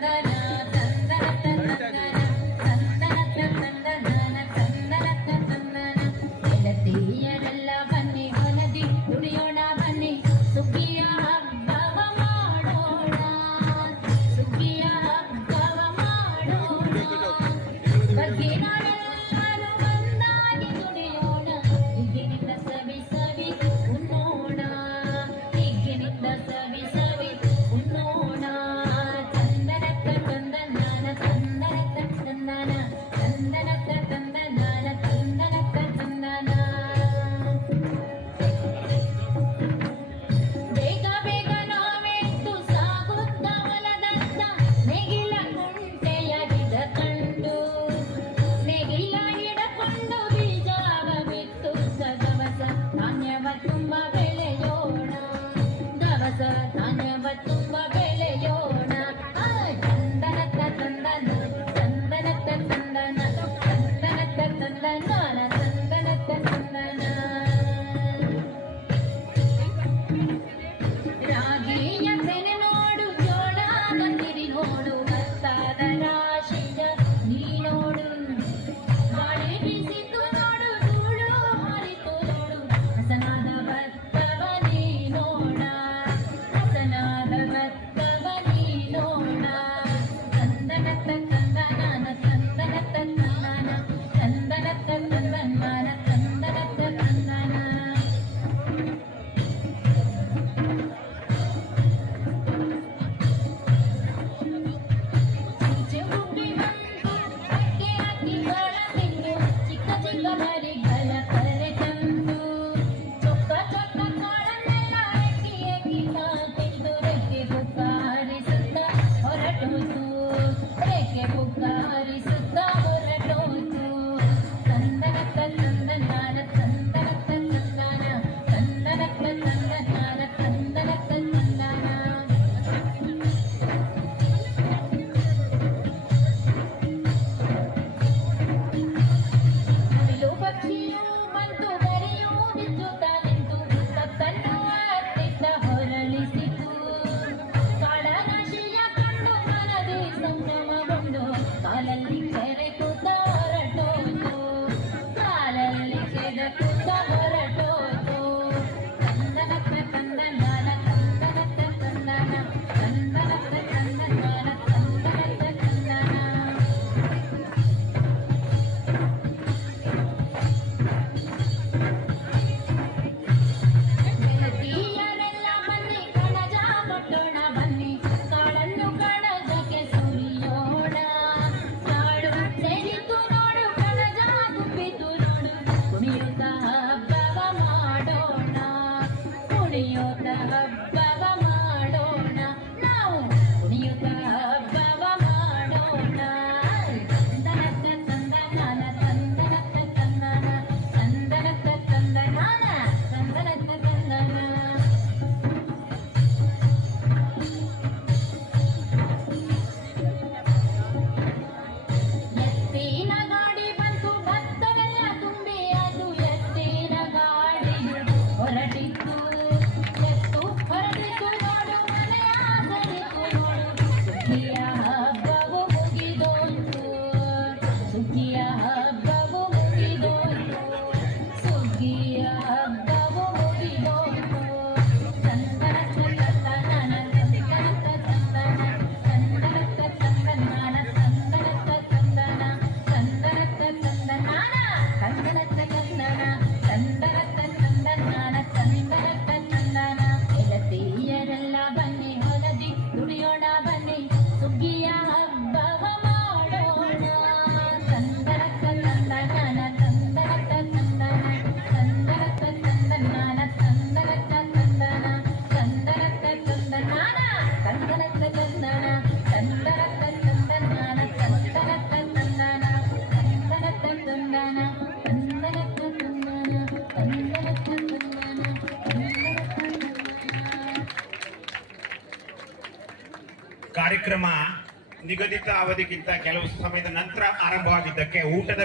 na na na Sahana ಕಾರ್ಯಕ್ರಮ ನಿಗದಿತ ಅವಧಿಗಿಂತ ಕೆಲವು ಸಮಯದ ನಂತರ ಆರಂಭವಾಗಿದ್ದಕ್ಕೆ ಊಟದ